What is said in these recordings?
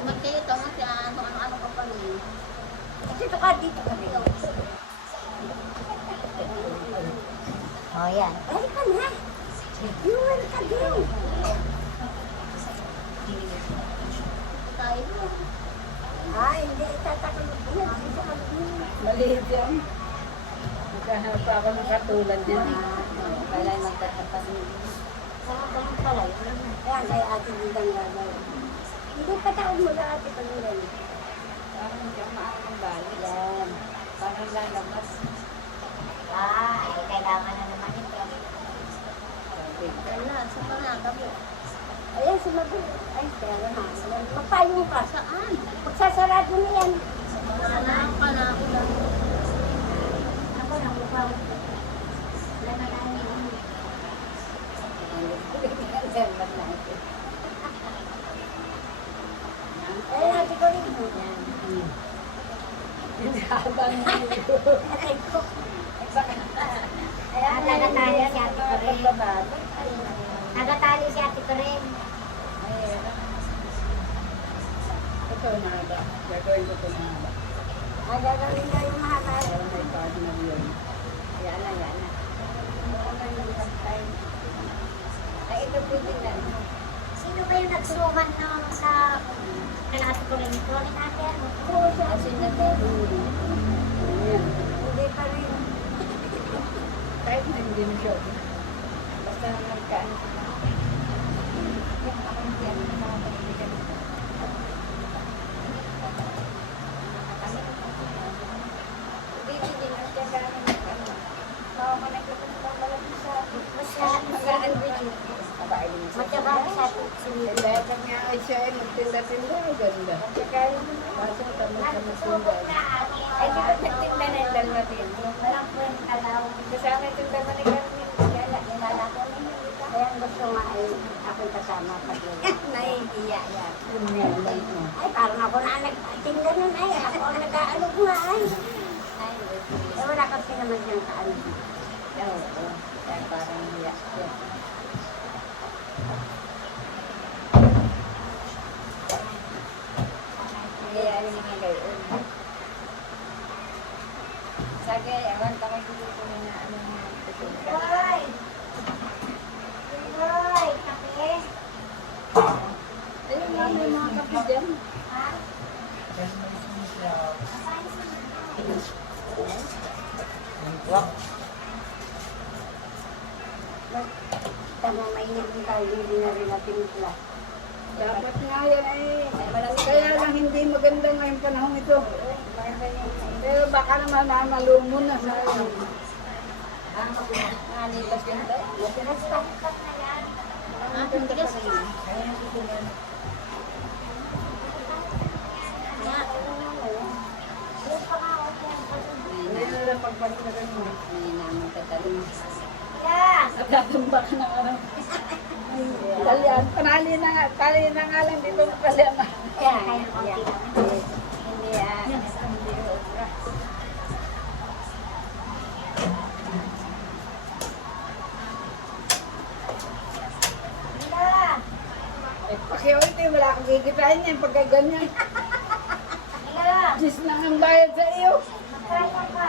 Sumat kayo ito, kasi ano ka pa rin. Dito ka, dito ka rin. O yan. Ay ka na. Iwan ka din. Tayo mo. Ay, hindi. Itatakot mo yan. Dito ka din. Maliit yan. Nagkahanap pa ako ng katulad yan. Kailangan magtatapas mo. Saka ganun pala. Ayan, kaya ating bidang gagawin. Hindi pa taon mo na ate pag-ulan. Parang hindi ako maaaring balik. Yan. Parang lalabas. Ay, kailangan na naman ito. Yan na, sa panatabo. Ayan, sumabi. Ay, kaya na. Magpayo ka. Saan? Pagsasarado mo yan. Saan ka na ako lang. Ako na, magpayo. Ay, ate ko rin. Habang Aray ko. Ayan, nagatali si ate ko rin. Nagatali si ate ko rin. ito na ba? Gagawin ko ito na ba? Ay, gagawin na yung mahaba. Pero may partner yun. Yan na, yan na. Ay, ito pwede na. Sino ba yung nagsuman nung sa kalahati ko rin? Ito rin ate, ano? Oo, siya. Kasi nagkaroon. Ayan. Hindi pa rin. Kahit na hindi mo siya. Basta nagkaan. Ako hindi ano na mga pagbigan. Hindi na siya gano'n ano. Bawa ka nagkapunta malaki sa magaan din. Matyaga ka sa atin. Tindahan nga ay siya ay magtinda-tinda ay ganda. Kaso tamad-tamad tinda. Ay di ba nagtinda na yung dalawa din? Walang kwenta daw. Kasama yung tinda mo ni Carmen. Nilala ko rin. Kaya ang gusto nga ay ako'y kasama pag Naiiya yan. Ay, parang ako na nagtinda nun ay. Ako ang nag-aalog nga ay. Eh, wala kasi naman siyang kaalog. Oo. Kaya parang hiya. Kaya ano nga gayon. Sabi, awan ka may dito na ano nga. Hoy! Hoy! Kape? Ayun nga, may mga kape dyan. Ha? Tama, mainit din tayo. Hindi na rin natin ito. Dapat nga yan eh. Kaya lang hindi maganda ngayong panahon ito. Pero baka naman malumo na sa iyo. Nanilas yan tayo. Nagpapit na yan. Hindi kasi. Hindi na lang pagbalikan mo. May naman tatalong. Nagtatumba ka ng araw. Talyan. Tali na nga lang dito sa talyan na. Kaya kaya konti lang. Hindi hindi obra. Hala! Pakiulit wala akong gigitain yan pagka ganyan. Hala! Diyos na ang bayad sa iyo. Kaya ka.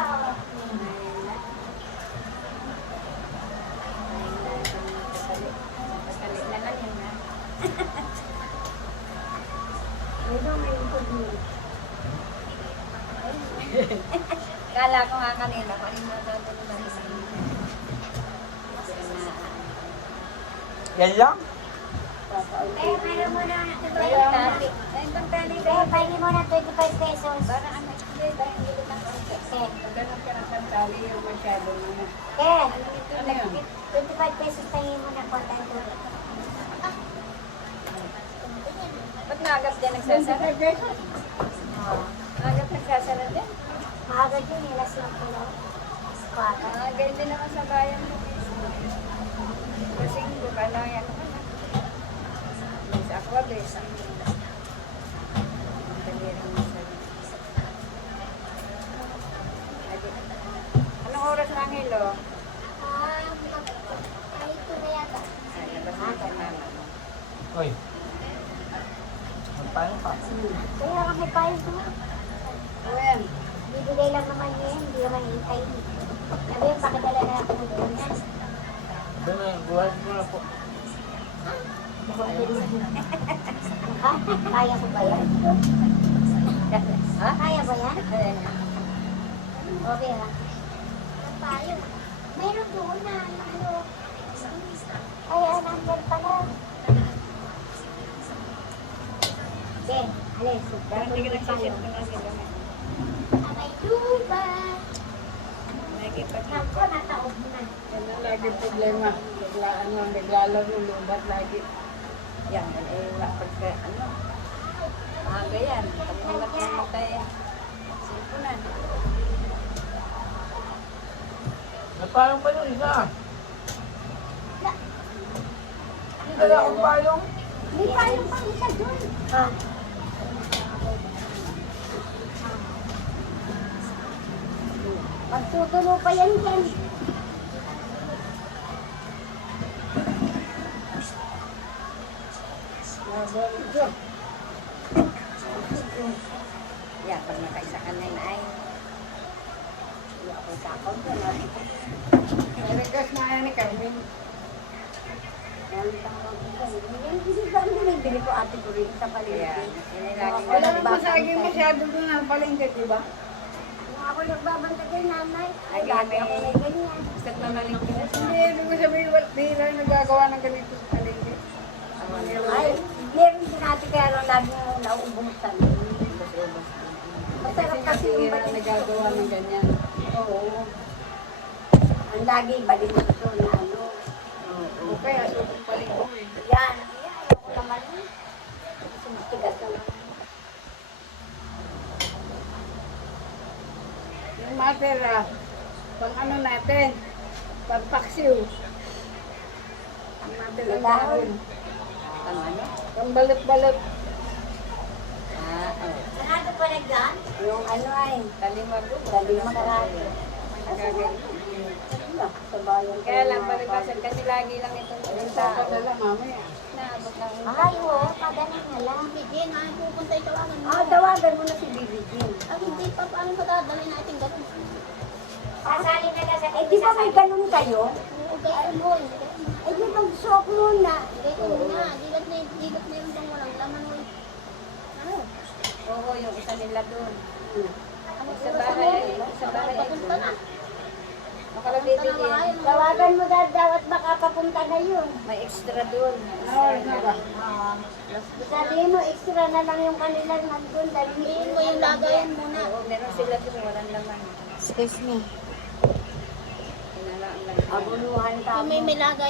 Kala ko nga kanina, kanina daw ito naman sa Yan lang? Eh, meron mo na. Kaya tali. Ay, ibang tali ba? Eh, pahingi mo na 25 pesos. Para ano, hindi, dahil hindi ko ng konti. Eh, Ganun ka na sa tali yung masyado naman. eh, Ano yun? 25 pesos pahingi mo na kontan ko. Ba't naagap dyan nagsasara? Oh. Naagap nagsasara din? Maaga din, ilas lang ko lang. Kwata. Ganyan din naman sa bayan mo. Kasi kung ano, yan ako na. Sa aqua base. Anong oras na ang hilo? Ay, ito na yata. Ay, labas na kay mama. Hoy. paano pa? Kaya kami payo ko. O yan. Bibigay lang naman niya yan, hindi naman hintayin. Sabi yung pakidala na ako ng ganyan. Doon na, buhay ko na po. Ha? Kaya ko ba yan? Ha? Kaya ba yan? Okay ha? Payo. Meron doon na ano. Kaya nandyan pala. Okay, alis. Parang hindi ka nagsisip ka na sila. Abay, lupa. Nakikita ko. Nako, nataob na. Yan ang lagi problema. Biglaan lang, naglalaro, lubat lagi. Yan, pagka, maaga yan. Pag namatay, sipunan. Nagpayong pa yung isa. Wala akong payong. May payong pang isa dun. Ha? Magtutulo pa yan dyan. Yan, pag nakaisa ka na yun ay. Wala akong sakot ka na. Request na yan ni Carmen. Hindi ba ang binibili ko ate ko rin sa paligid? Wala naman sa akin masyado doon ang palengke, di ba? Nung ako nagbabanta kay nanay, ay Ay, dati may- ako may ganyan. Isat na malingki. Hindi, ibig ko sabihin, bihira yung nagagawa ng ganito sa palengke. Ay, meron din ate kaya lang laging nauubusan. Masarap kasi yung Bihira ang nagagawa ng ganyan. Oo. Ang lagi balik ito na ano. Okay, asukong palengke. Yan. Ayoko naman. Sumitigas naman. Yung mater, pang ano natin, pang paksiw. Yung mater ang dahon. Ang ano? Pang balot-balot. Sarado pa na dyan? Yung ano ay, Talimago. sarado. Sa bayan. Kaya lang, palipasan kasi lagi lang itong tao. Padala mamaya. Naabot ng Ay, oo. Padala na lang. Bigyan, ay pupunta yung tawagan mo. Ah, tawagan mo na si Bibi Jean. Ay, hindi pa, paano ko dadalhin natin ganun? Sasali na lang. Eh, di ba may ganun kayo? Oo, gayaan mo, hindi gayaan mo. Eh, di mag-soak muna. Gayaan mo na, dilat na yung bang walang laman mo. Ano? Oo, yung isa nila doon. Ano Sa bahay, sa bahay. Papunta na. Nakalagay Papunta din eh. na yan. mga Tawagan mo daw at baka papunta na yun. May extra doon. Ah, sabihin mo, extra na lang yung kanilang nandun. Sabihin mo yung lagayan muna. Oo, meron sila doon, walang laman. Excuse me. Inalaan lang. Abuluhan ka Yung may lagayan.